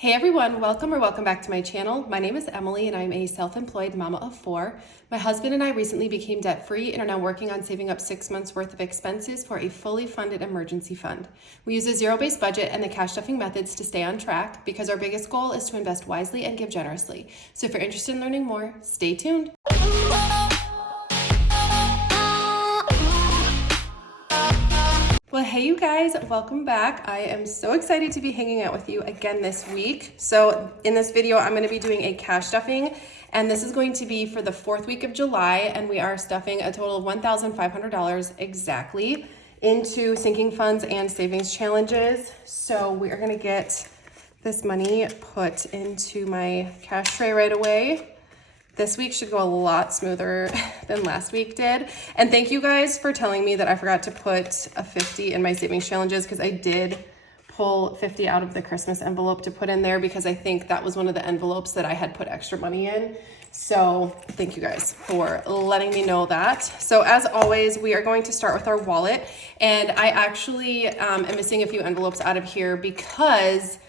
Hey everyone, welcome back to my channel. My name is Emily and I'm a self-employed mama of 4. My husband and I recently became debt-free and are now working on saving up 6 months worth of expenses for a fully funded emergency fund. We use a zero-based budget and the cash stuffing methods to stay on track because our biggest goal is to invest wisely and give generously. So if you're interested in learning more, stay tuned. Well, hey you guys, welcome back. I am so excited to be hanging out with you again this week. So in this video, I'm going to be doing a cash stuffing, and this is going to be for the 4th week of July, and we are stuffing a total of $1,500 exactly into sinking funds and savings challenges. So we are going to get this money put into my cash tray right away. This week should go a lot smoother than last week did. And thank you guys for telling me that I forgot to put a 50 in my savings challenges, because I did pull 50 out of the Christmas envelope to put in there because I think that was one of the envelopes that I had put extra money in. So thank you guys for letting me know that. So as always, we are going to start with our wallet. And I actually am missing a few envelopes out of here because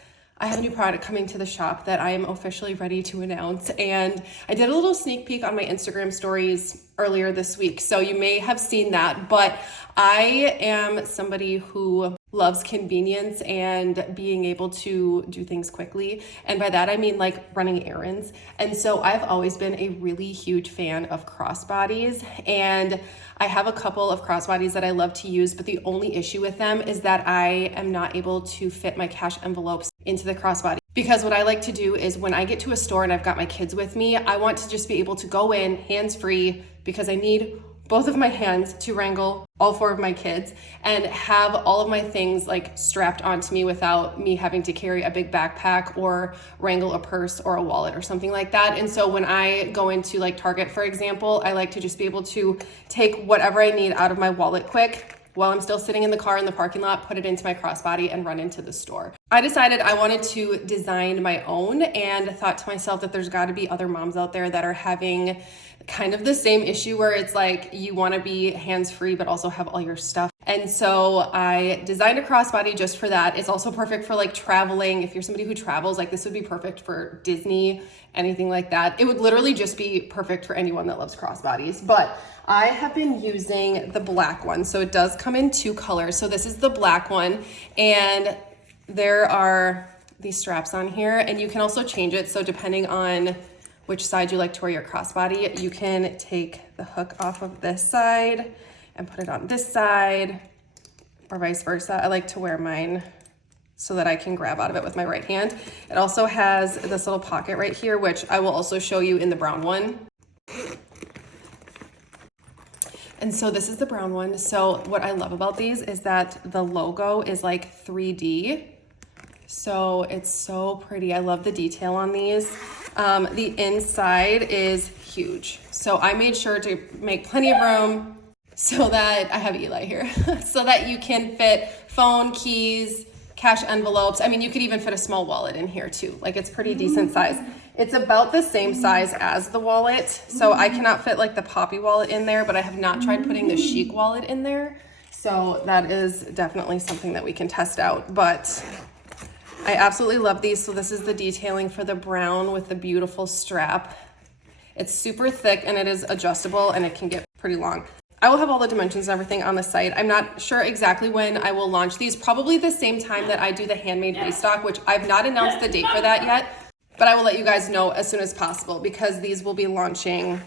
I have a new product coming to the shop that I am officially ready to announce. And I did a little sneak peek on my Instagram stories earlier this week, so you may have seen that, but I am somebody who loves convenience and being able to do things quickly. And by that, I mean like running errands. And so I've always been a really huge fan of crossbodies. And I have a couple of crossbodies that I love to use, but the only issue with them is that I am not able to fit my cash envelopes into the crossbody. Because what I like to do is when I get to a store and I've got my kids with me, I want to just be able to go in hands-free, because I need both of my hands to wrangle all 4 of my kids and have all of my things like strapped onto me without me having to carry a big backpack or wrangle a purse or a wallet or something like that. And so when I go into like Target, for example, I like to just be able to take whatever I need out of my wallet quick while I'm still sitting in the car in the parking lot, put it into my crossbody and run into the store. I decided I wanted to design my own and thought to myself that there's got to be other moms out there that are having kind of the same issue where it's like you want to be hands-free but also have all your stuff. And so I designed a crossbody just for that. It's also perfect for like traveling. If you're somebody who travels, like this would be perfect for Disney, anything like that. It would literally just be perfect for anyone that loves crossbodies. But I have been using the black one. So it does come in 2 colors. So this is the black one, and there are these straps on here, and you can also change it. So depending on which side you like to wear your crossbody, you can take the hook off of this side and put it on this side, or vice versa. I like to wear mine so that I can grab out of it with my right hand. It also has this little pocket right here, which I will also show you in the brown one. And so this is the brown one. So what I love about these is that the logo is like 3D. So it's so pretty. I love the detail on these. The inside is huge. So I made sure to make plenty of room so that I have Eli here, so that you can fit phone, keys, cash envelopes. I mean, you could even fit a small wallet in here too. Like it's pretty decent size. It's about the same size as the wallet. So I cannot fit like the Poppy wallet in there, but I have not tried putting the CHIC wallet in there. So that is definitely something that we can test out. But I absolutely love these. So this is the detailing for the brown with the beautiful strap. It's super thick and it is adjustable and it can get pretty long. I will have all the dimensions and everything on the site. I'm not sure exactly when I will launch these, probably the same time that I do the handmade restock, which I've not announced the date for that yet, but I will let you guys know as soon as possible because these will be launching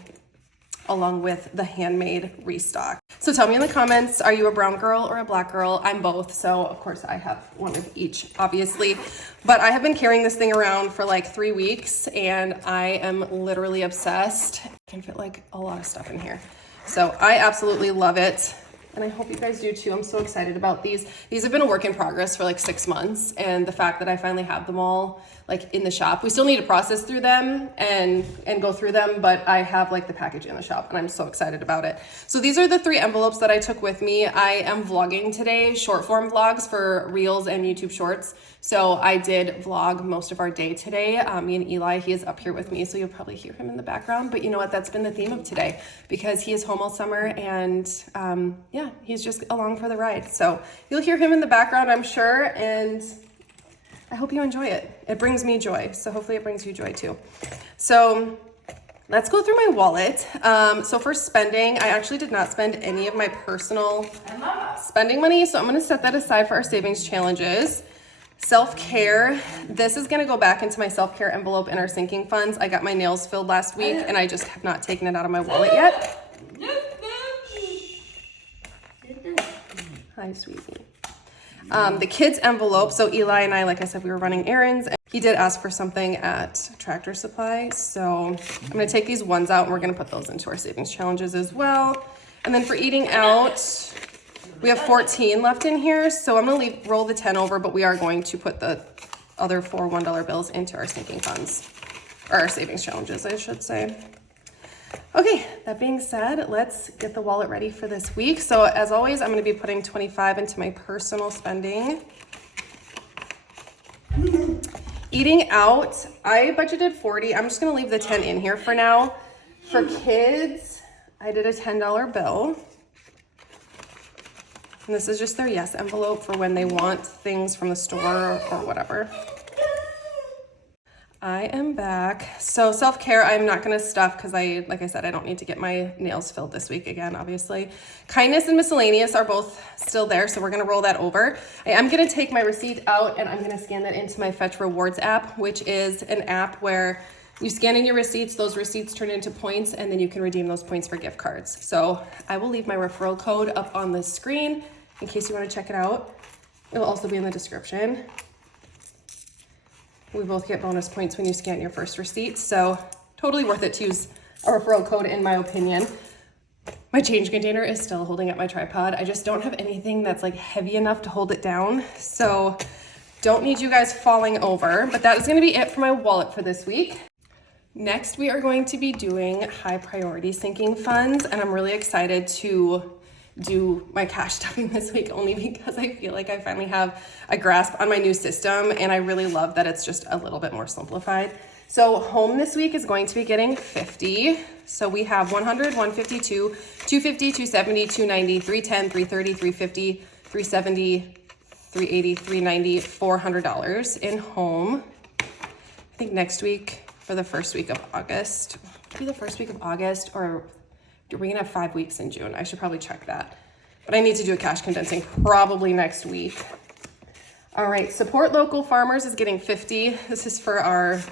along with the handmade restock. So tell me in the comments, are you a brown girl or a black girl? I'm both, so of course I have one of each, obviously. But I have been carrying this thing around for like 3 weeks and I am literally obsessed. I can fit like a lot of stuff in here. So I absolutely love it. And I hope you guys do too. I'm so excited about these. These have been a work in progress for like 6 months. And the fact that I finally have them all like in the shop, we still need to process through them and go through them, but I have like the package in the shop and I'm so excited about it. So these are the 3 envelopes that I took with me. I am vlogging today, short form vlogs for Reels and YouTube Shorts. So I did vlog most of our day today. Me and Eli, he is up here with me, so you'll probably hear him in the background, but you know what, that's been the theme of today because he is home all summer and yeah, he's just along for the ride. So you'll hear him in the background, I'm sure, and I hope you enjoy it. It brings me joy, so hopefully it brings you joy too. So let's go through my wallet. So for spending, I actually did not spend any of my personal spending money, so I'm gonna set that aside for our savings challenges. Self-care, this is gonna go back into my self-care envelope in our sinking funds. I got my nails filled last week and I just have not taken it out of my wallet yet. Hi, sweetie. The kids envelope, so Eli and I, like I said, we were running errands and he did ask for something at Tractor Supply. So I'm gonna take these ones out and we're gonna put those into our savings challenges as well. And then for eating out, we have 14 left in here. So I'm gonna roll the 10 over, but we are going to put the other 4 $1 bills into our sinking funds, or our savings challenges, I should say. Okay, that being said, let's get the wallet ready for this week. So as always, I'm gonna be putting 25 into my personal spending. Eating out, I budgeted 40. I'm just gonna leave the 10 in here for now. For kids, I did a $10 bill. And this is just their yes envelope for when they want things from the store or whatever. I am back. So self-care, I'm not gonna stuff because like I said, I don't need to get my nails filled this week again, obviously. Kindness and miscellaneous are both still there, so we're gonna roll that over. I am gonna take my receipt out and I'm gonna scan that into my Fetch Rewards app, which is an app where you scan in your receipts, those receipts turn into points, and then you can redeem those points for gift cards. So I will leave my referral code up on the screen in case you wanna check it out. It will also be in the description. We both get bonus points when you scan your first receipt, so totally worth it to use a referral code in my opinion. My change container is still holding up my tripod. I just don't have anything that's like heavy enough to hold it down, so don't need you guys falling over, but that is gonna be it for my wallet for this week. Next, we are going to be doing high priority sinking funds, and I'm really excited to do my cash stuffing this week only because I feel like I finally have a grasp on my new system and I really love that it's just a little bit more simplified. So home this week is going to be getting 50. So we have 100, 152, 250, 270, 290, 310, 330, 350, 370, 380, 390, $400 in home. I think next week for the first week of August, maybe the first week of August, or we're gonna have 5 weeks in June. I should probably check that. But I need to do a cash condensing probably next week. All right, support local farmers is getting 50. This is for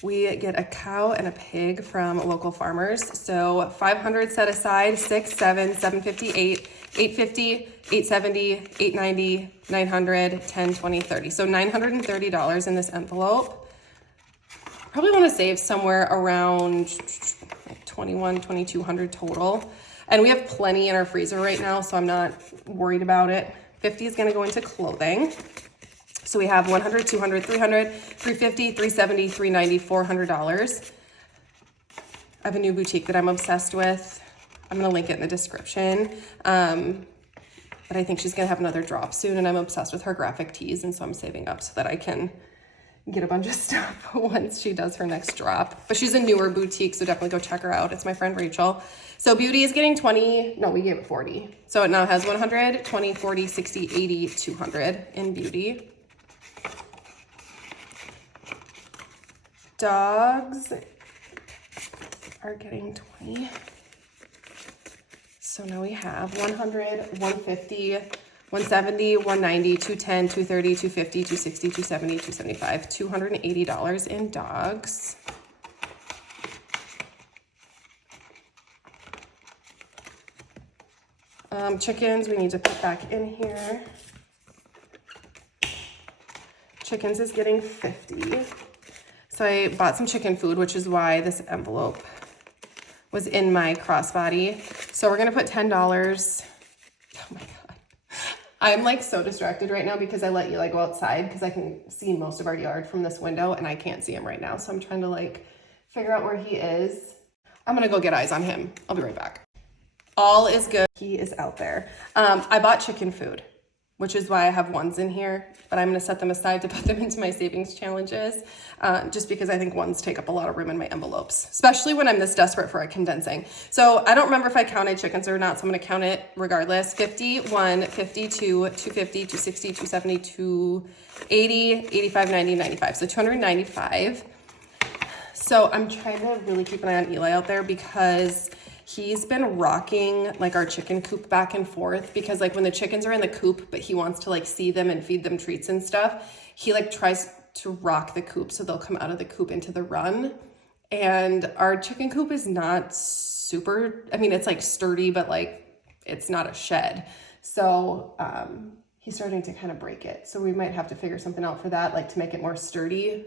we get a cow and a pig from local farmers. So 500 set aside, 6, 7, 758, 850, 870, 890, 900, 10, 20, 30. So $930 in this envelope. Probably wanna save somewhere around 2,200 total. And we have plenty in our freezer right now, so I'm not worried about it. 50 is gonna go into clothing. So we have 100, 200, 300, 350, 370, 390, $400. I have a new boutique that I'm obsessed with. I'm gonna link it in the description. But I think she's gonna have another drop soon, and I'm obsessed with her graphic tees, and so I'm saving up so that I can get a bunch of stuff once she does her next drop. But she's a newer boutique, so definitely go check her out. It's my friend Rachel. So beauty is getting 20, no, we gave it 40. So it now has 100, 20, 40, 60, 80, 200 in beauty. Dogs are getting 20. So now we have 100, 150, 170, 190, 210, 230, 250, 260, 270, 275, $280 in dogs. Chickens, we need to put back in here. Chickens is getting 50. So I bought some chicken food, which is why this envelope was in my crossbody. So we're gonna put $10. Oh my God. I'm like so distracted right now because I let Eli go outside because I can see most of our yard from this window and I can't see him right now. So I'm trying to like figure out where he is. I'm gonna go get eyes on him. I'll be right back. All is good. He is out there. I bought chicken food. which is why I have ones in here, but I'm gonna set them aside to put them into my savings challenges, just because I think ones take up a lot of room in my envelopes, especially when I'm this desperate for a condensing. So I don't remember if I counted chickens or not, so I'm gonna count it regardless. 51, 52, 250, 260, 270, 280, 85, 90, 95. So 295. So I'm trying to really keep an eye on Eli out there because he's been rocking like our chicken coop back and forth, because like when the chickens are in the coop, but he wants to like see them and feed them treats and stuff, he like tries to rock the coop so they'll come out of the coop into the run. And our chicken coop is not super, I mean, it's like sturdy, but like it's not a shed. So he's starting to kind of break it. So we might have to figure something out for that, like to make it more sturdy.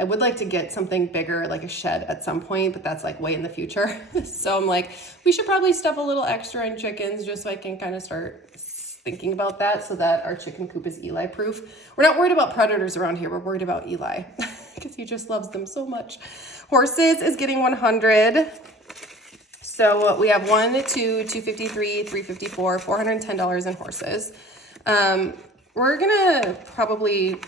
I would like to get something bigger, like a shed at some point, but that's like way in the future. So I'm like, we should probably stuff a little extra in chickens just so I can kind of start thinking about that so that our chicken coop is Eli proof. We're not worried about predators around here. We're worried about Eli because he just loves them so much. Horses is getting 100. So we have 1, 2, 253, 354, $410 in horses. We're gonna probably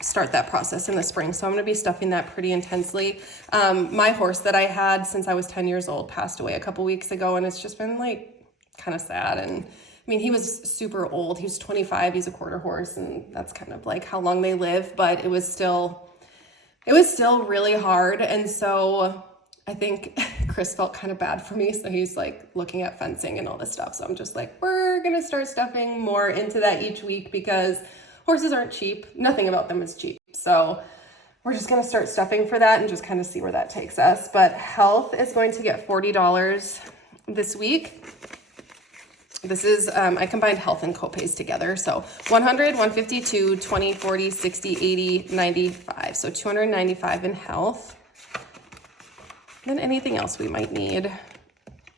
start that process in the spring. So I'm gonna be stuffing that pretty intensely. My horse that I had since I was 10 years old passed away a couple weeks ago, and it's just been like kind of sad. And I mean, he was super old. He was 25, he's a quarter horse, and that's kind of like how long they live, but it was still really hard. And so I think Chris felt kind of bad for me. So he's like looking at fencing and all this stuff. So I'm just like, we're going to start stuffing more into that each week because horses aren't cheap. Nothing about them is cheap. So we're just going to start stuffing for that and just kind of see where that takes us. But health is going to get $40 this week. This is, I combined health and copays together. So 100, 152, 20, 40, 60, 80, 95. So 295 in health. Then anything else we might need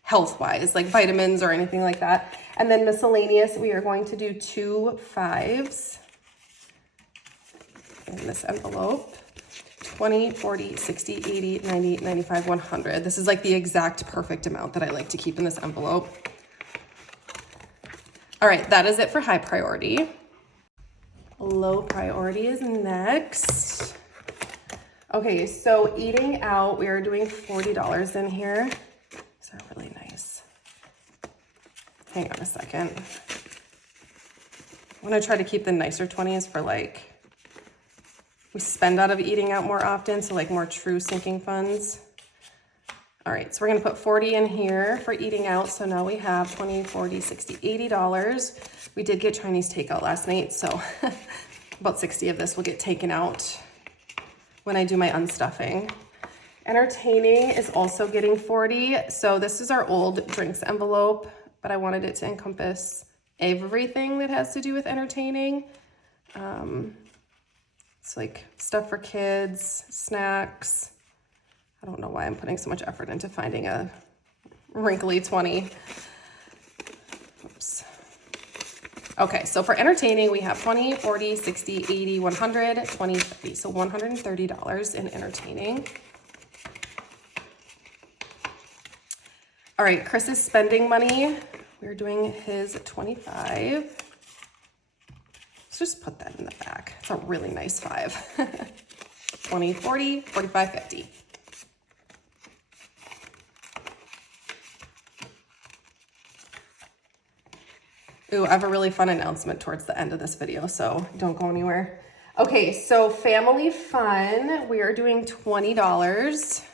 health-wise, like vitamins or anything like that. And then miscellaneous, we are going to do 2 5s in this envelope. 20, 40, 60, 80, 90, 95, 100. This is like the exact perfect amount that I like to keep in this envelope. All right, that is it for high priority. Low priority is next. Okay, so eating out, we are doing $40 in here. These are really nice. Hang on a second. I'm gonna try to keep the nicer 20s for like, we spend out of eating out more often, so like more true sinking funds. All right, so we're gonna put 40 in here for eating out. So now we have 20, 40, 60, $80. We did get Chinese takeout last night, so about 60 of this will get taken out when I do my unstuffing. Entertaining is also getting 40. So this is our old drinks envelope, but I wanted it to encompass everything that has to do with entertaining. It's like stuff for kids, snacks. I don't know why I'm putting so much effort into finding a wrinkly 20. Oops. Okay, so for entertaining, we have 20, 40, 60, 80, 100, 20, 50. So $130 in entertaining. All right, Chris's spending money. We're doing his 25. Let's just put that in the back. It's a really nice 5. 20, 40, 45, 50. Ooh, I have a really fun announcement towards the end of this video, so don't go anywhere. Okay, so family fun, we are doing $20.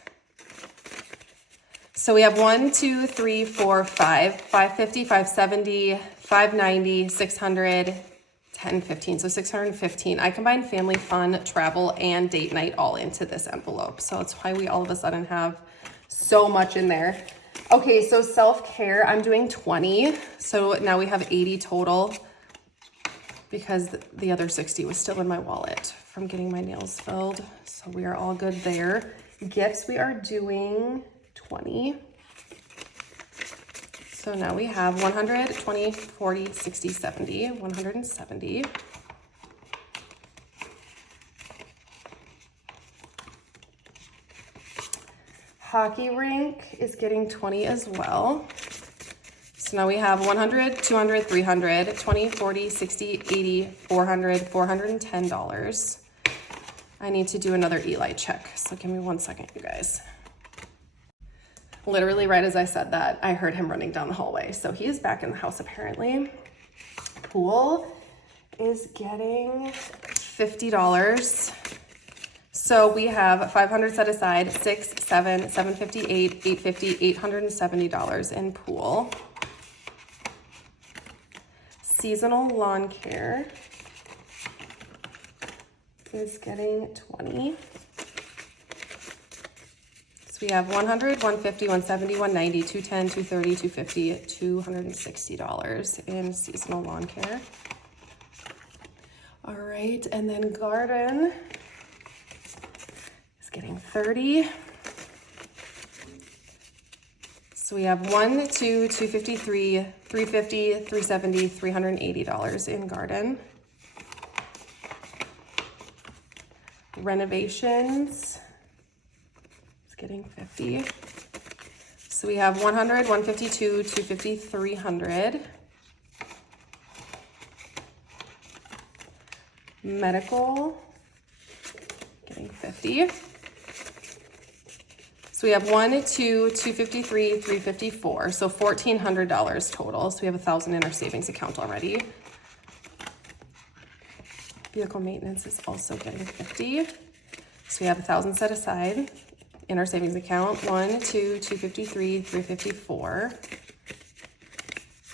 So we have 1, 2, 3, 4, 5, 550, 570, 590, 600, 10, 15. So 615. I combined family fun, travel, and date night all into this envelope. So that's why we all of a sudden have so much in there. Okay, so self-care, I'm doing 20. So now we have 80 total because the other 60 was still in my wallet from getting my nails filled. So we are all good there. Gifts, we are doing 20. So now we have 100, 20, 40, 60, 70, 170. Hockey rink is getting 20 as well. So now we have 100, 200, 300, 20, 40, 60, 80, 400, $410. I need to do another Eli check. So give me 1 second, you guys. Literally right as I said that, I heard him running down the hallway. So he is back in the house apparently. Pool is getting $50. So we have 500 set aside, 6, 7, 758, 850, $870 in pool. Seasonal lawn care is getting 20. So we have 100, 150, 170, 190, 210, 230, 250, $260 in seasonal lawn care. All right, and then garden is getting 30. So we have 1, 2, 253, 350, 370, $380 in garden. Renovations is getting 50. So we have 100, 152, 250, 300. Medical getting 50. So we have 1, 2, 253, 354. So $1,400 total. So we have $1,000 in our savings account already. Vehicle maintenance is also getting 50. So we have $1,000 set aside in our savings account. 1, 2, 253, 354.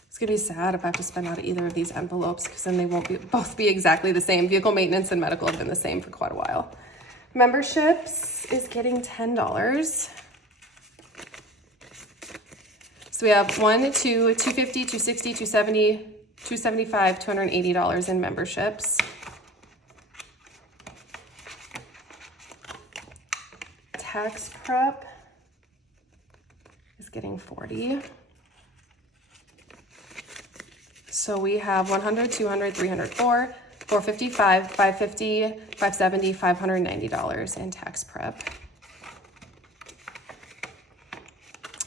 It's gonna be sad if I have to spend out of either of these envelopes because then they won't both be exactly the same. Vehicle maintenance and medical have been the same for quite a while. Memberships is getting $10. So we have 1, 2, 250, 260, 270, 275, $280 in memberships. Tax prep is getting 40. So we have 100, 200, 300, 455, 550, 570, $590 in tax prep.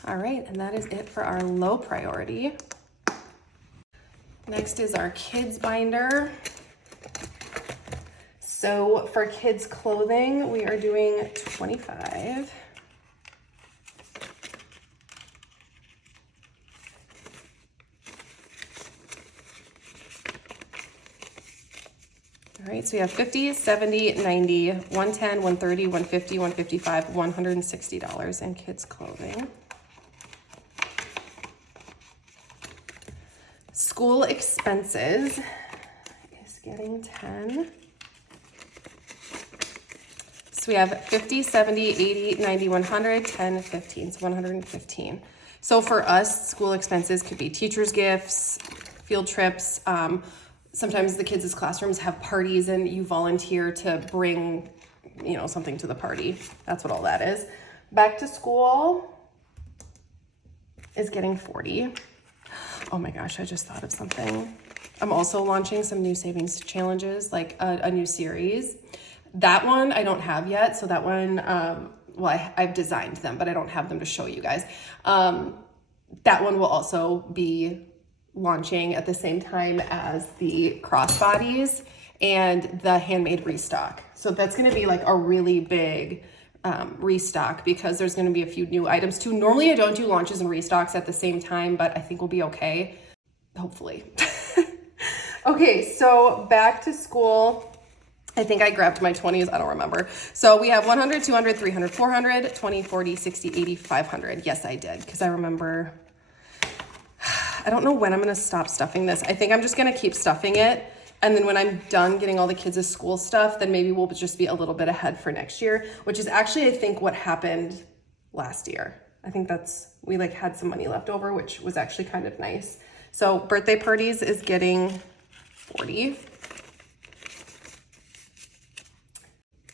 All right, and that is it for our low priority. Next is our kids binder. So for kids clothing, we are doing 25. All right, so we have 50, 70, 90, 110, 130, 150, 155, $160 in kids clothing. School expenses is getting 10. So we have 50, 70, 80, 90, 100, 10, 15, so 115. So for us, school expenses could be teachers' gifts, field trips. Sometimes the kids' classrooms have parties and you volunteer to bring, something to the party. That's what all that is. Back to school is getting 40. Oh my gosh, I just thought of something. I'm also launching some new savings challenges, like a new series. That one I don't have yet. So that one, I've designed them, but I don't have them to show you guys. That one will also be launching at the same time as the crossbodies and the handmade restock. So that's going to be like a really big restock because there's going to be a few new items too. Normally I don't do launches and restocks at the same time, but I think we'll be okay. Hopefully. Okay, so back to school. I think I grabbed my 20s, I don't remember. So we have 100, 200, 300, 400, 20, 40, 60, 80, 500. Yes, I did, because I remember, I don't know when I'm gonna stop stuffing this. I think I'm just gonna keep stuffing it. And then when I'm done getting all the kids' school stuff, then maybe we'll just be a little bit ahead for next year, which is actually, I think, what happened last year. I think we had some money left over, which was actually kind of nice. So birthday parties is getting 40.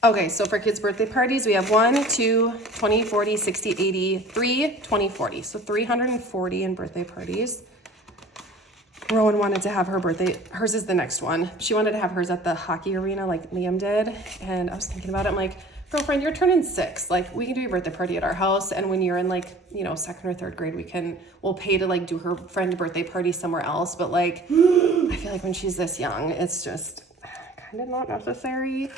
Okay, so for kids' birthday parties, we have 1, 2, 20, 40, 60, 80, 3, 20, 40. So 340 in birthday parties. Rowan wanted to have her birthday. Hers is the next one. She wanted to have hers at the hockey arena like Liam did. And I was thinking about it. I'm like, girlfriend, you're turning 6. Like, we can do your birthday party at our house. And when you're in like, you know, 2nd or 3rd grade, we'll pay to like do her friend birthday party somewhere else. But like, I feel like when she's this young, it's just kind of not necessary.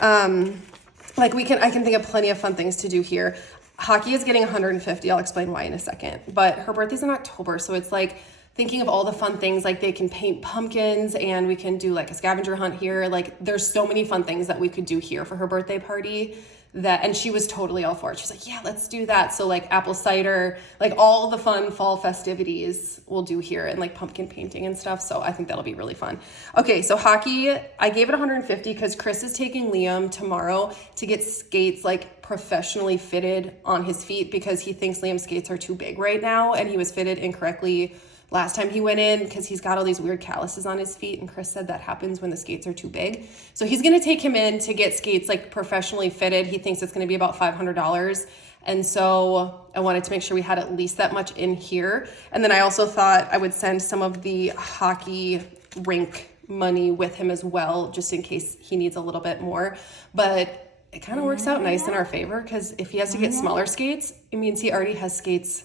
Like I can think of plenty of fun things to do here. Hockey is getting $150. I'll explain why in a second. But her birthday's in October, so it's like thinking of all the fun things, like they can paint pumpkins and we can do like a scavenger hunt here. Like there's so many fun things that we could do here for her birthday party and she was totally all for it. She's like, yeah, let's do that. So like apple cider, like all the fun fall festivities we'll do here and like pumpkin painting and stuff. So I think that'll be really fun. Okay, so hockey, I gave it 150 because Chris is taking Liam tomorrow to get skates like professionally fitted on his feet because he thinks Liam's skates are too big right now and he was fitted incorrectly last time he went in because he's got all these weird calluses on his feet, and Chris said that happens when the skates are too big. So he's gonna take him in to get skates like professionally fitted. He thinks it's gonna be about $500. And so I wanted to make sure we had at least that much in here. And then I also thought I would send some of the hockey rink money with him as well, just in case he needs a little bit more. But it kind of works out nice in our favor because if he has to get smaller skates, it means he already has skates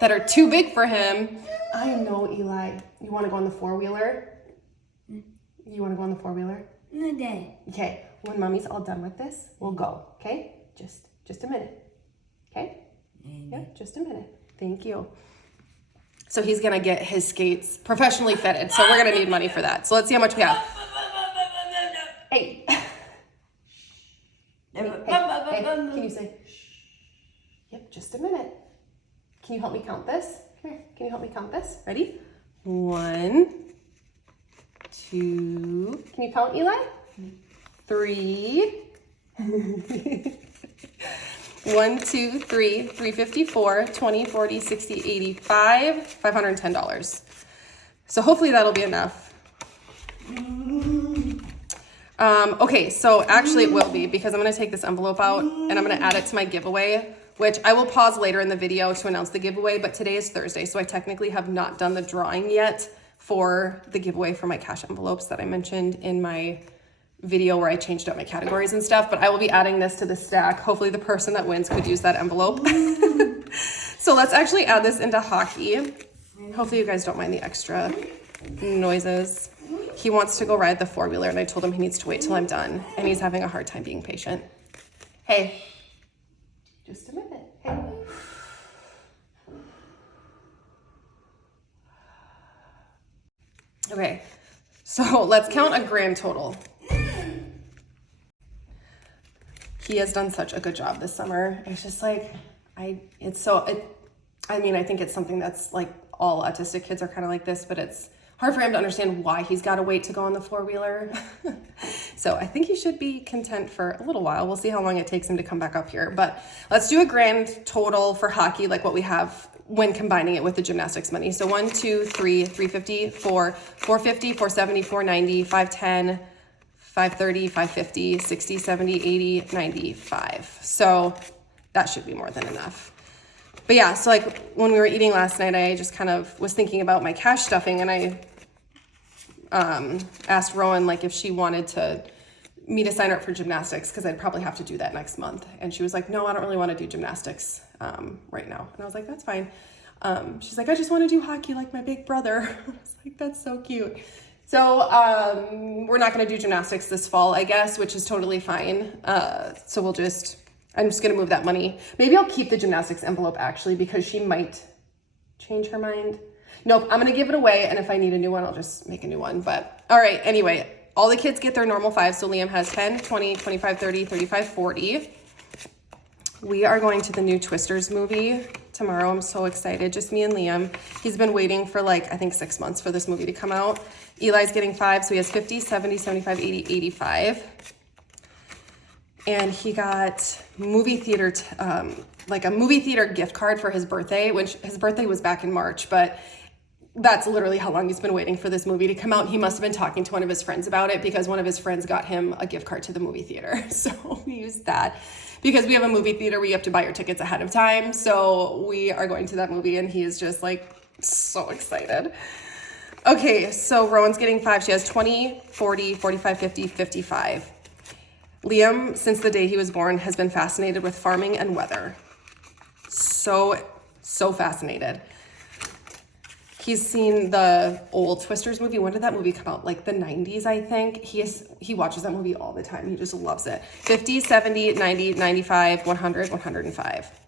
that are too big for him. I know, Eli. You want to go on the 4-wheeler? You want to go on the 4-wheeler? Okay. Okay. When mommy's all done with this, we'll go. Okay? Just a minute. Okay? Yeah, just a minute. Thank you. So he's gonna get his skates professionally fitted. So we're gonna need money for that. So let's see how much we have. Hey. Hey, can you say? Yep. Just a minute. Can you help me count this? Come here. Can you help me count this? Ready? 1, 2. Can you count, Eli? 3. 1, 2, 3. 354, 20, 40, 60, 85, $510. So hopefully that'll be enough. Okay, so actually it will be because I'm going to take this envelope out and I'm going to add it to my giveaway, which I will pause later in the video to announce the giveaway, but today is Thursday, so I technically have not done the drawing yet for the giveaway for my cash envelopes that I mentioned in my video where I changed up my categories and stuff, but I will be adding this to the stack. Hopefully the person that wins could use that envelope. So let's actually add this into hockey. Hopefully you guys don't mind the extra noises. He wants to go ride the 4-wheeler and I told him he needs to wait till I'm done and he's having a hard time being patient. Hey, just a minute. Hey. Okay, so let's count a grand total. He has done such a good job this summer. It's just like, I think it's something that's like all autistic kids are kind of like this, but it's hard for him to understand why he's got to wait to go on the 4-wheeler. So I think he should be content for a little while. We'll see how long it takes him to come back up here. But let's do a grand total for hockey, like what we have when combining it with the gymnastics money. So 1, 2, 3, 350, 4, 450, 470, 490, 510, 530, 550, 60, 70, 80, 95. So that should be more than enough. But yeah, so like when we were eating last night, I just kind of was thinking about my cash stuffing and I asked Rowan like if she wanted me to sign up for gymnastics because I'd probably have to do that next month. And she was like, no, I don't really want to do gymnastics right now. And I was like, that's fine. She's like, I just want to do hockey like my big brother. I was like, that's so cute. So we're not going to do gymnastics this fall, I guess, which is totally fine. So I'm just going to move that money. Maybe I'll keep the gymnastics envelope actually because she might change her mind. Nope, I'm going to give it away. And if I need a new one, I'll just make a new one. But all right, anyway, all the kids get their normal 5. So Liam has 10, 20, 25, 30, 35, 40. We are going to the new Twisters movie tomorrow. I'm so excited. Just me and Liam. He's been waiting for like, I think 6 months for this movie to come out. Eli's getting 5. So he has 50, 70, 75, 80, 85. And he got movie theater, like a movie theater gift card for his birthday, which his birthday was back in March, but that's literally how long he's been waiting for this movie to come out. He must have been talking to one of his friends about it because one of his friends got him a gift card to the movie theater. So we used that because we have a movie theater where you have to buy your tickets ahead of time. So we are going to that movie and he is just like so excited. Okay, so Rowan's getting 5. She has 20, 40, 45, 50, 55. Liam, since the day he was born, has been fascinated with farming and weather. So fascinated. He's seen the old Twisters movie. When did that movie come out? Like the 90s, I think. He watches that movie all the time. He just loves it. 50, 70, 90, 95, 100, 105.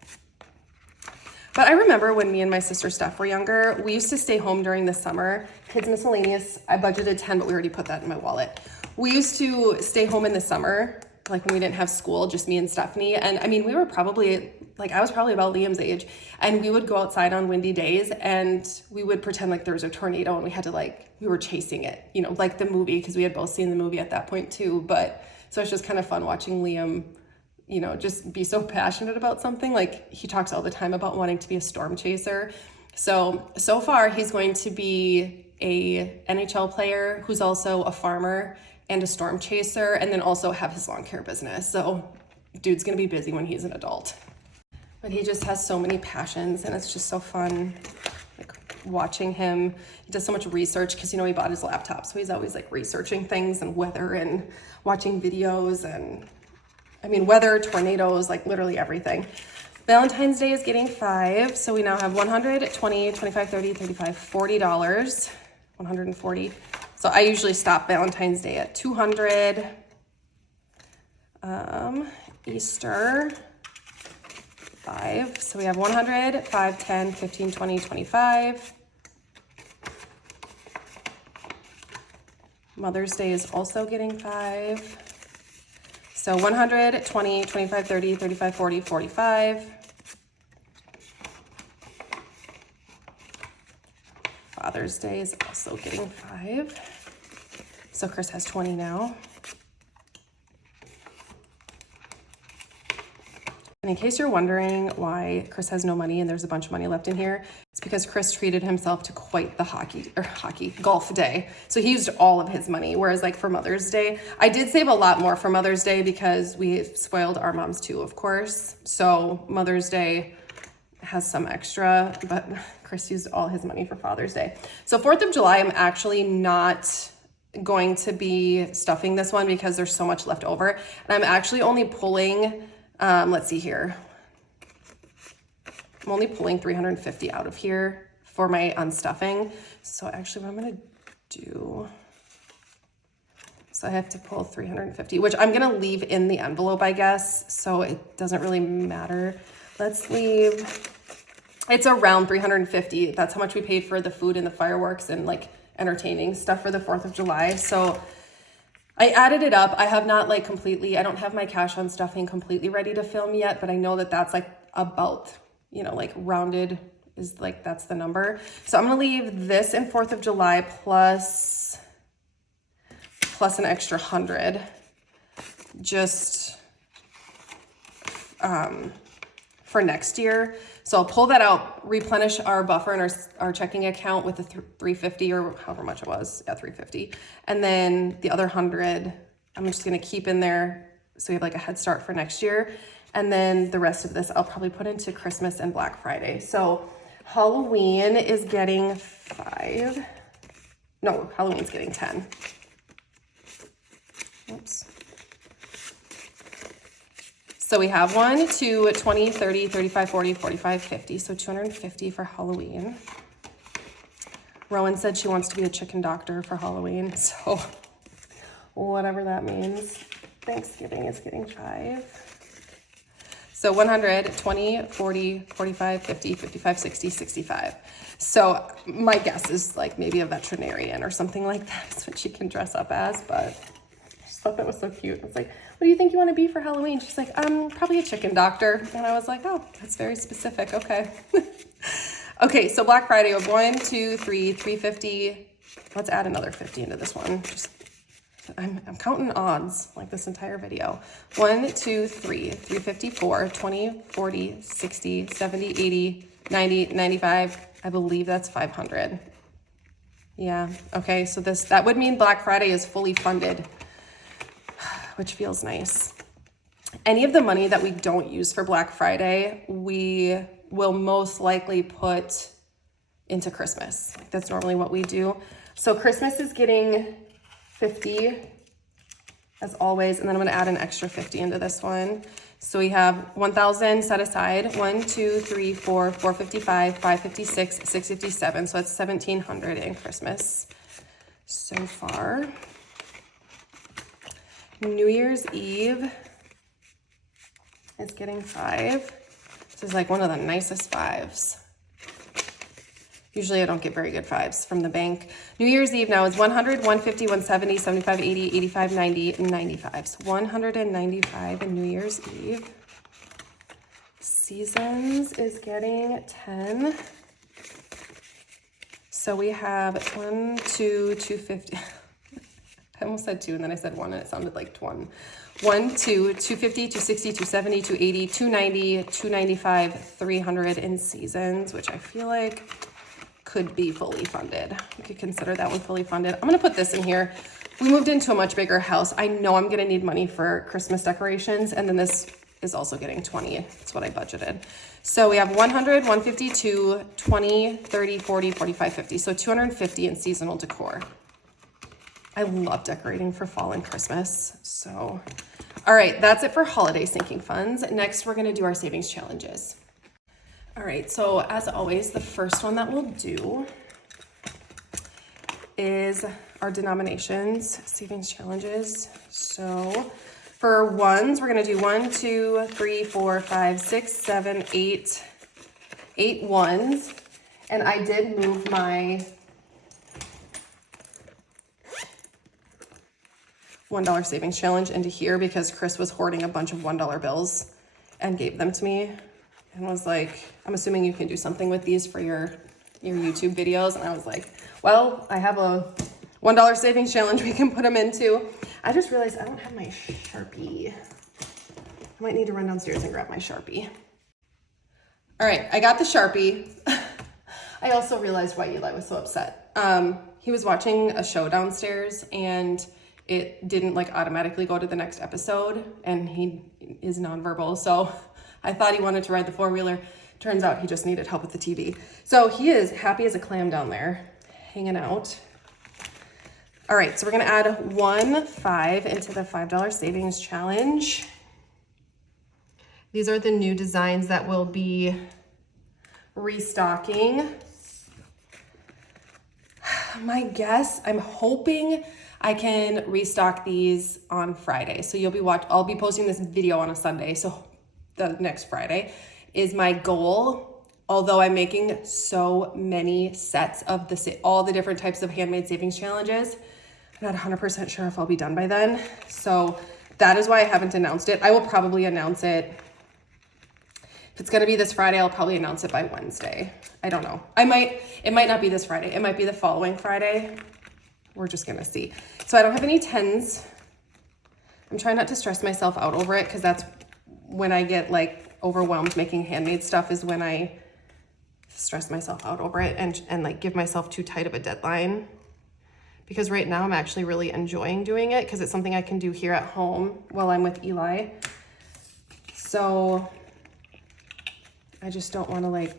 But I remember when me and my sister Steph were younger, we used to stay home during the summer. Kids miscellaneous, I budgeted 10, but we already put that in my wallet. We used to stay home in the summer, like when we didn't have school, just me and Stephanie. And I mean, we were probably, like I was probably about Liam's age, and we would go outside on windy days and we would pretend like there was a tornado and we had to we were chasing it, you know, like the movie, because we had both seen the movie at that point too. But so it's just kind of fun watching Liam, you know, just be so passionate about something. Like he talks all the time about wanting to be a storm chaser. So far he's going to be a NHL player who's also a farmer and a storm chaser, and then also have his lawn care business. So dude's gonna be busy when he's an adult. But he just has so many passions, and it's just so fun like watching him. He does so much research because, you know, he bought his laptop, so he's always like researching things and weather and watching videos, and I mean weather, tornadoes, like literally everything. Valentine's Day is getting 5, so we now have 100, 20, 25, 30, 35, $40, 140. So I usually stop Valentine's Day at 200. Easter, 5. So we have 100, 5, 10, 15, 20, 25. Mother's Day is also getting 5. So 100, 20, 25, 30, 35, 40, 45. Father's Day is also getting 5. So Chris has 20 now. And in case you're wondering why Chris has no money and there's a bunch of money left in here, it's because Chris treated himself to quite the golf day. So he used all of his money. Whereas like for Mother's Day, I did save a lot more for Mother's Day because we spoiled our moms too, of course. So Mother's Day has some extra, but Chris used all his money for Father's Day. So 4th of July, I'm actually not going to be stuffing this one because there's so much left over. And I'm actually only pulling, let's see here. I'm only pulling 350 out of here for my unstuffing. So actually what I'm gonna do, so I have to pull 350, which I'm gonna leave in the envelope, I guess. So it doesn't really matter. Let's leave, it's around 350. That's how much we paid for the food and the fireworks and like entertaining stuff for the 4th of July. So I added it up. I have not like completely, I don't have my cash on stuffing completely ready to film yet, but I know that that's like about, you know, like rounded is like, that's the number. So I'm gonna leave this in 4th of July plus an extra 100, just for next year. So I'll pull that out, replenish our buffer in our checking account with the 350 or however much it was, yeah, 350. And then the other 100, I'm just gonna keep in there so we have like a head start for next year. And then the rest of this I'll probably put into Christmas and Black Friday. So Halloween is getting 5. No, Halloween's getting 10. Oops. So we have 1, 2, 20, 30, 35, 40, 45, 50. So 250 for Halloween. Rowan said she wants to be a chicken doctor for Halloween. So whatever that means. Thanksgiving is getting 5. So 100, 20, 40, 45, 50, 55, 60, 65. So my guess is like maybe a veterinarian or something like that is what she can dress up as, but I just thought that was so cute. It's like, what do you think you want to be for Halloween? She's like, probably a chicken doctor. And I was like, oh, that's very specific. Okay. Okay, so Black Friday of 1, 2, 3, 350. Let's add another 50 into this one. Just I'm counting odds like this entire video. 1, 2, 3, 354, 20, 40, 60, 70, 80, 90, 95. I believe that's 500. Yeah, okay, so that would mean Black Friday is fully funded, which feels nice. Any of the money that we don't use for Black Friday, we will most likely put into Christmas. That's normally what we do. So Christmas is getting 50 as always, and then I'm gonna add an extra 50 into this one. So we have 1,000 set aside, 1, 2, 3, 4, 455, 556, 657. So that's 1,700 in Christmas so far. New Year's Eve is getting 5. This is like one of the nicest 5s. Usually I don't get very good 5s from the bank. New Year's Eve now is 100, 150, 170, 75, 80, 85, 90, and 95. So 195 in New Year's Eve. Seasons is getting 10. So we have 1, 2, 250. I almost said 2 and then I said 1 and it sounded like 1. 1, 2, 250, 260, 270, 280, 290, 295, 300 in seasons, which I feel like could be fully funded. We could consider that one fully funded. I'm gonna put this in here. We moved into a much bigger house. I know I'm gonna need money for Christmas decorations, and then this is also getting 20. That's what I budgeted. So we have 100, 152, 20, 30, 40, 45, 50. So 250 in seasonal decor. I love decorating for fall and Christmas. So, all right, that's it for holiday sinking funds. Next, we're gonna do our savings challenges. All right, so as always, the first one that we'll do is our denominations savings challenges. So for ones, we're gonna do 1, 2, 3, 4, 5, 6, 7, 8, 8 ones. And I did move my $1 savings challenge into here because Chris was hoarding a bunch of $1 bills and gave them to me and was like, I'm assuming you can do something with these for your YouTube videos. And I was like, well, I have a $1 savings challenge we can put them into. I just realized I don't have my Sharpie. I might need to run downstairs and grab my Sharpie. All right, I got the Sharpie. I also realized why Eli was so upset. He was watching a show downstairs and it didn't like automatically go to the next episode, and he is nonverbal. So I thought he wanted to ride the 4-wheeler. Turns out he just needed help with the TV. So he is happy as a clam down there, hanging out. All right, so we're gonna add 1 5 into the $5 savings challenge. These are the new designs that we'll be restocking. My guess, I'm hoping I can restock these on Friday. So I'll be posting this video on a Sunday. So the next Friday is my goal. Although I'm making so many sets of all the different types of handmade savings challenges, I'm not 100% sure if I'll be done by then. So that is why I haven't announced it. I will probably announce it. If it's gonna be this Friday, I'll probably announce it by Wednesday. I don't know. It might not be this Friday. It might be the following Friday. We're just gonna see. So I don't have any 10s. I'm trying not to stress myself out over it because that's when I get like overwhelmed making handmade stuff, is when I stress myself out over it and like give myself too tight of a deadline. Because right now I'm actually really enjoying doing it because it's something I can do here at home while I'm with Eli. So I just don't want to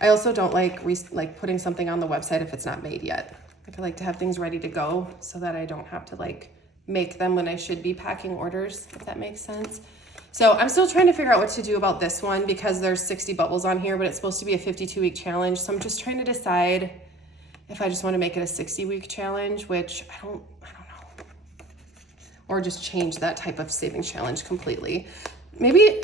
I also don't like putting something on the website if it's not made yet. Like I like to have things ready to go so that I don't have to like make them when I should be packing orders, if that makes sense. So I'm still trying to figure out what to do about this one because there's 60 bubbles on here, but it's supposed to be a 52-week challenge. So I'm just trying to decide if I just want to make it a 60-week challenge, which I don't know. Or just change that type of savings challenge completely. Maybe.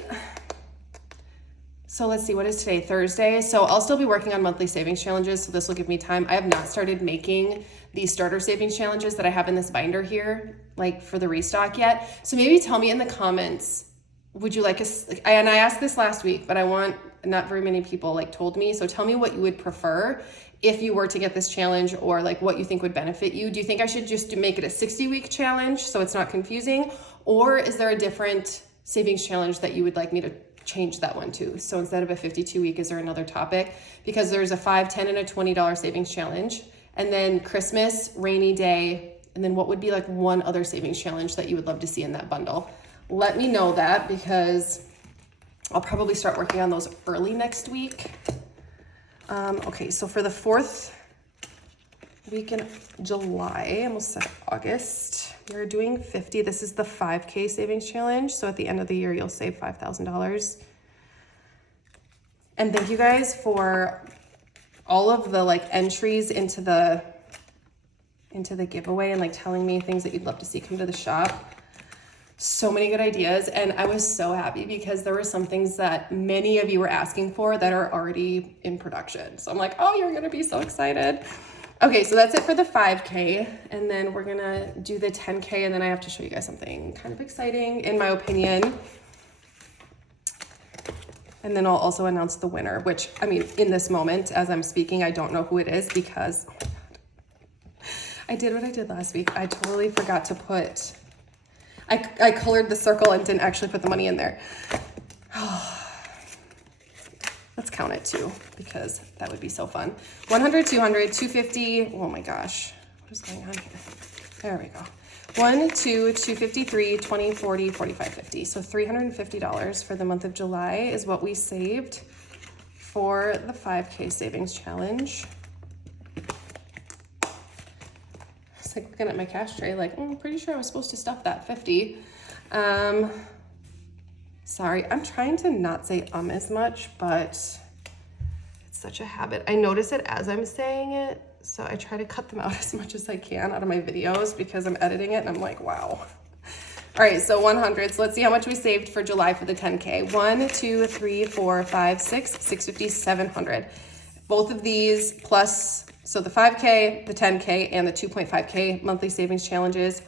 So let's see, what is today? Thursday. So I'll still be working on monthly savings challenges. So this will give me time. I have not started making the starter savings challenges that I have in this binder here, like for the restock yet. So maybe tell me in the comments, would you like us, and I asked this last week, but not very many people like told me. So tell me what you would prefer if you were to get this challenge, or like what you think would benefit you. Do you think I should just make it a 60-week challenge so it's not confusing? Or is there a different savings challenge that you would like me to change that one to? So instead of a 52-week, is there another topic? Because there's a $5, $10, and a $20 savings challenge. And then Christmas, rainy day, and then what would be like one other savings challenge that you would love to see in that bundle? Let me know that because I'll probably start working on those early next week. Okay, so for the fourth week in July, almost said August, we're doing 50. This is the 5K savings challenge. So at the end of the year, you'll save $5,000. And thank you guys for all of the like entries into the giveaway and like telling me things that you'd love to see come to the shop. So many good ideas, and I was so happy because there were some things that many of you were asking for that are already in production. So I'm like, oh, you're gonna be so excited. Okay, so that's it for the 5K, and then we're gonna do the 10K, and then I have to show you guys something kind of exciting, in my opinion. And then I'll also announce the winner, which, I mean, in this moment, as I'm speaking, I don't know who it is because, oh my God, I did what I did last week. I totally forgot to put, I colored the circle and didn't actually put the money in there. Let's count it too, because that would be so fun. 100, 200, 250. Oh my gosh, what is going on here? There we go. 1, 2, 253, 20, 40, 45, 50. So $350 for the month of July is what we saved for the 5K savings challenge. It's like looking at my cash tray, like, I'm pretty sure I was supposed to stuff that 50. Sorry, I'm trying to not say as much, but it's such a habit. I notice it as I'm saying it, so I try to cut them out as much as I can out of my videos because I'm editing it and I'm like, wow. All right, so 100. So let's see how much we saved for July for the 10K. 1, 2, 3, 4, 5, 6, 650, 700. Both of these plus, so the 5K, the 10K, and the 2.5K monthly savings challenges,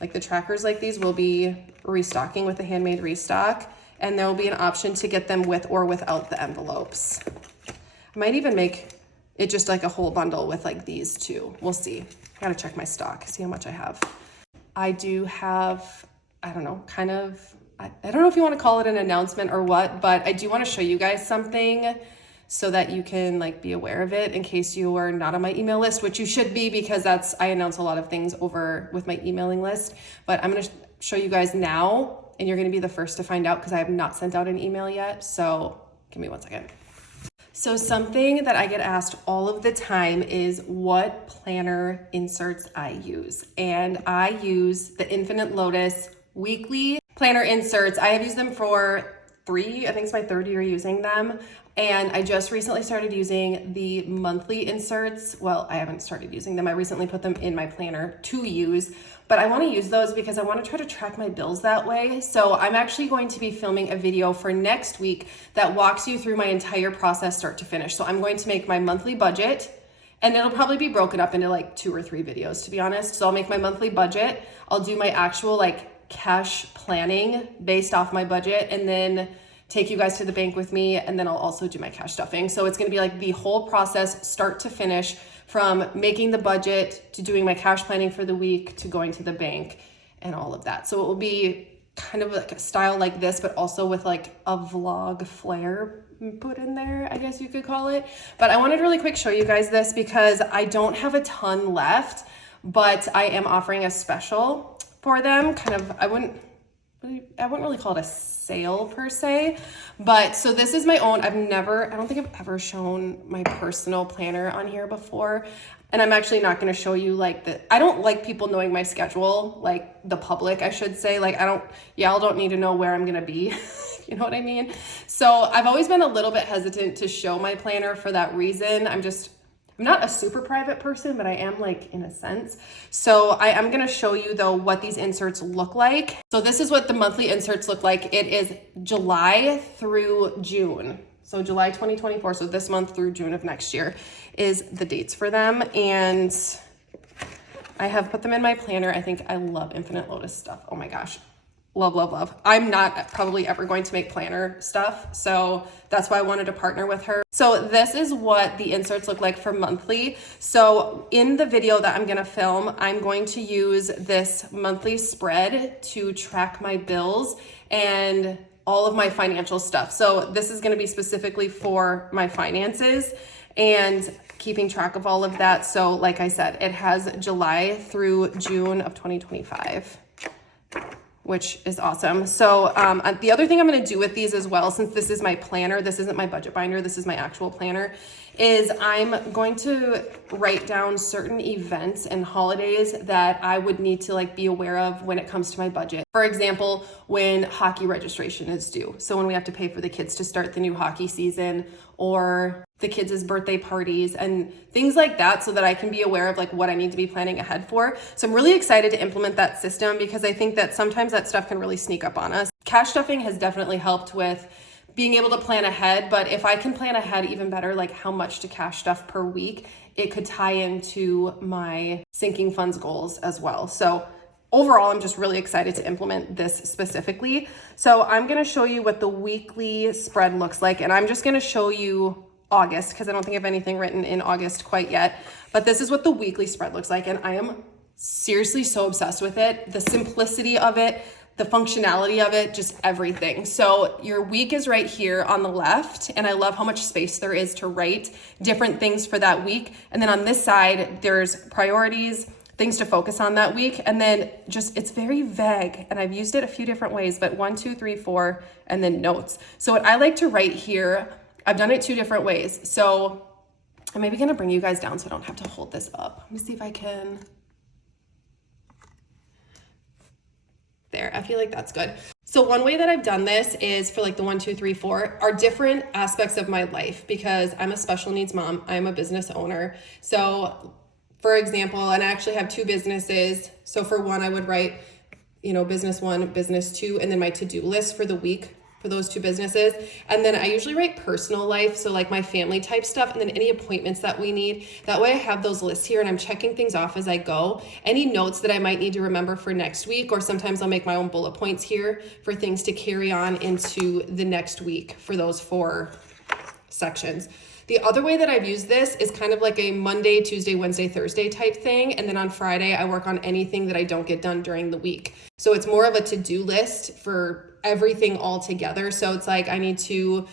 like the trackers like these, will be restocking with the handmade restock, and there will be an option to get them with or without the envelopes. I might even make it just like a whole bundle with like these two. We'll see. I gotta check my stock, see how much I have. I do have, I don't know, kind of, I don't know if you want to call it an announcement or what, but I do want to show you guys something so that you can like be aware of it in case you are not on my email list, which you should be because I announce a lot of things over with my emailing list. But I'm going to show you guys now, and you're going to be the first to find out because I have not sent out an email yet. So give me 1 second. So something that I get asked all of the time is what planner inserts I use. And I use the Infinite Lotus weekly planner inserts. I have used them for 3, I think it's my 3rd year using them. And I just recently started using the monthly inserts. Well, I haven't started using them. I recently put them in my planner to use, but I want to use those because I want to try to track my bills that way. So I'm actually going to be filming a video for next week that walks you through my entire process start to finish. So I'm going to make my monthly budget, and it'll probably be broken up into like 2 or 3 videos, to be honest. So I'll make my monthly budget. I'll do my actual like cash planning based off my budget, and then take you guys to the bank with me, and then I'll also do my cash stuffing. So it's gonna be like the whole process start to finish, from making the budget to doing my cash planning for the week to going to the bank and all of that. So it will be kind of like a style like this, but also with like a vlog flair put in there, I guess you could call it. But I wanted to really quick show you guys this because I don't have a ton left, but I am offering a special for them. Kind of, I wouldn't really call it a sale per se, but so this is my own. I don't think I've ever shown my personal planner on here before. And I'm actually not going to show you like I don't like people knowing my schedule, like the public, I should say. Like y'all don't need to know where I'm going to be. You know what I mean? So I've always been a little bit hesitant to show my planner for that reason. I'm not a super private person, but I am like in a sense. So I am gonna show you though what these inserts look like. So this is what the monthly inserts look like. It is July through June. So July 2024, so this month through June of next year is the dates for them. And I have put them in my planner. I think I love Infinite Lotus stuff. Oh my gosh. Love, love, love. I'm not probably ever going to make planner stuff, so that's why I wanted to partner with her. So this is what the inserts look like for monthly. So in the video that I'm gonna film, I'm going to use this monthly spread to track my bills and all of my financial stuff. So this is gonna be specifically for my finances and keeping track of all of that. So like I said, it has July through June of 2025. which is awesome. So the other thing I'm going to do with these as well, since this is my planner, this isn't my budget binder, this is my actual planner, is I'm going to write down certain events and holidays that I would need to like be aware of when it comes to my budget. For example, when hockey registration is due. So when we have to pay for the kids to start the new hockey season, or the kids' birthday parties and things like that, so that I can be aware of like what I need to be planning ahead for. So I'm really excited to implement that system because I think that sometimes that stuff can really sneak up on us. Cash stuffing has definitely helped with being able to plan ahead, but if I can plan ahead even better, like how much to cash stuff per week, it could tie into my sinking funds goals as well. So overall, I'm just really excited to implement this specifically. So I'm gonna show you what the weekly spread looks like, and I'm just gonna show you August because I don't think I have anything written in August quite yet, but this is what the weekly spread looks like, and I am seriously so obsessed with it. The simplicity of it, the functionality of it, just everything. So your week is right here on the left, and I love how much space there is to write different things for that week. And then on this side, there's priorities, things to focus on that week, and then just, it's very vague, and I've used it a few different ways, but 1, 2, 3, 4, and then notes. So what I like to write here, I've done it 2 different ways. So I'm maybe gonna bring you guys down so I don't have to hold this up. Let me see if I can. There, I feel like that's good. So one way that I've done this is for like the 1, 2, 3, 4 are different aspects of my life, because I'm a special needs mom, I'm a business owner. So for example, and I actually have 2 businesses. So for one, I would write, business 1, business 2, and then my to-do list for the week for those 2 businesses. And then I usually write personal life, so like my family type stuff, and then any appointments that we need. That way I have those lists here and I'm checking things off as I go. Any notes that I might need to remember for next week, or sometimes I'll make my own bullet points here for things to carry on into the next week for those 4 sections. The other way that I've used this is kind of like a Monday, Tuesday, Wednesday, Thursday type thing. And then on Friday, I work on anything that I don't get done during the week. So it's more of a to-do list for everything all together. So it's like I need to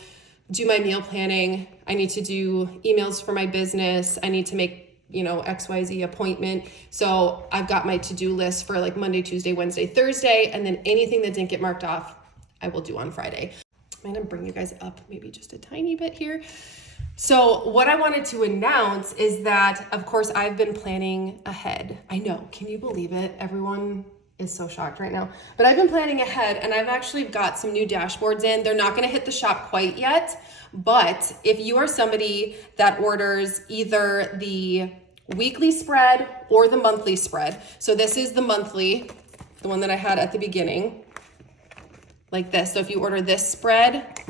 do my meal planning. I need to do emails for my business. I need to make, XYZ appointment. So I've got my to-do list for like Monday, Tuesday, Wednesday, Thursday. And then anything that didn't get marked off, I will do on Friday. I'm gonna bring you guys up maybe just a tiny bit here. So what I wanted to announce is that, of course, I've been planning ahead. I know, can you believe it? Everyone is so shocked right now, but I've been planning ahead, and I've actually got some new dashboards in. They're not gonna hit the shop quite yet, but if you are somebody that orders either the weekly spread or the monthly spread, so this is the monthly, the one that I had at the beginning, like this. So if you order this spread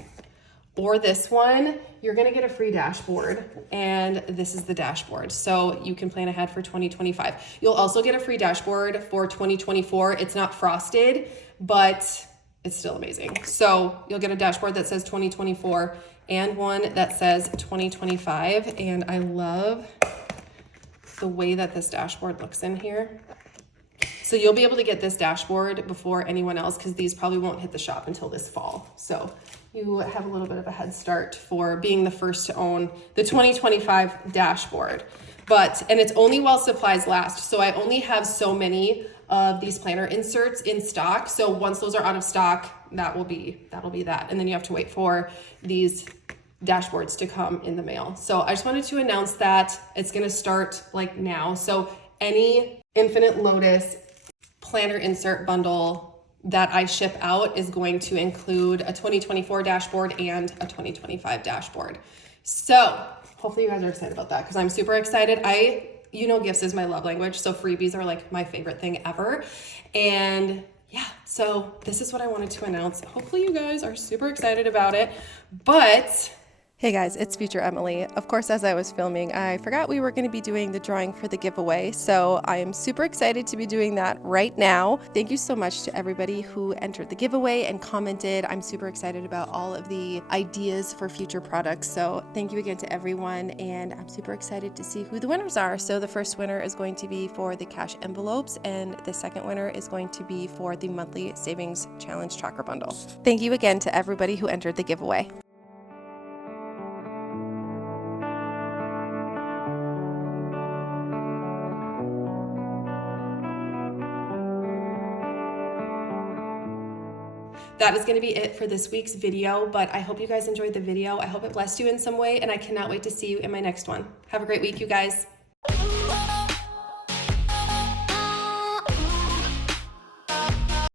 or this one, you're gonna get a free dashboard, and this is the dashboard. So you can plan ahead for 2025. You'll also get a free dashboard for 2024. It's not frosted, but it's still amazing. So you'll get a dashboard that says 2024 and one that says 2025. And I love the way that this dashboard looks in here. So you'll be able to get this dashboard before anyone else, because these probably won't hit the shop until this fall. So you have a little bit of a head start for being the first to own the 2025 dashboard. And it's only while supplies last. So I only have so many of these planner inserts in stock. So once those are out of stock, that'll be that. And then you have to wait for these dashboards to come in the mail. So I just wanted to announce that it's gonna start like now. So any Infinite Lotus planner insert bundle that I ship out is going to include a 2024 dashboard and a 2025 dashboard. So hopefully you guys are excited about that, because I'm super excited. Gifts is my love language, so freebies are like my favorite thing ever. And yeah, so this is what I wanted to announce. Hopefully you guys are super excited about it. But hey guys, it's Future Emily. Of course, as I was filming, I forgot we were going to be doing the drawing for the giveaway. So I am super excited to be doing that right now. Thank you so much to everybody who entered the giveaway and commented. I'm super excited about all of the ideas for future products. So thank you again to everyone. And I'm super excited to see who the winners are. So the first winner is going to be for the cash envelopes, and the second winner is going to be for the monthly savings challenge tracker bundle. Thank you again to everybody who entered the giveaway. that is going to be it for this week's video, but I hope you guys enjoyed the video. I hope it blessed you in some way, and I cannot wait to see you in my next one. Have a great week, you guys.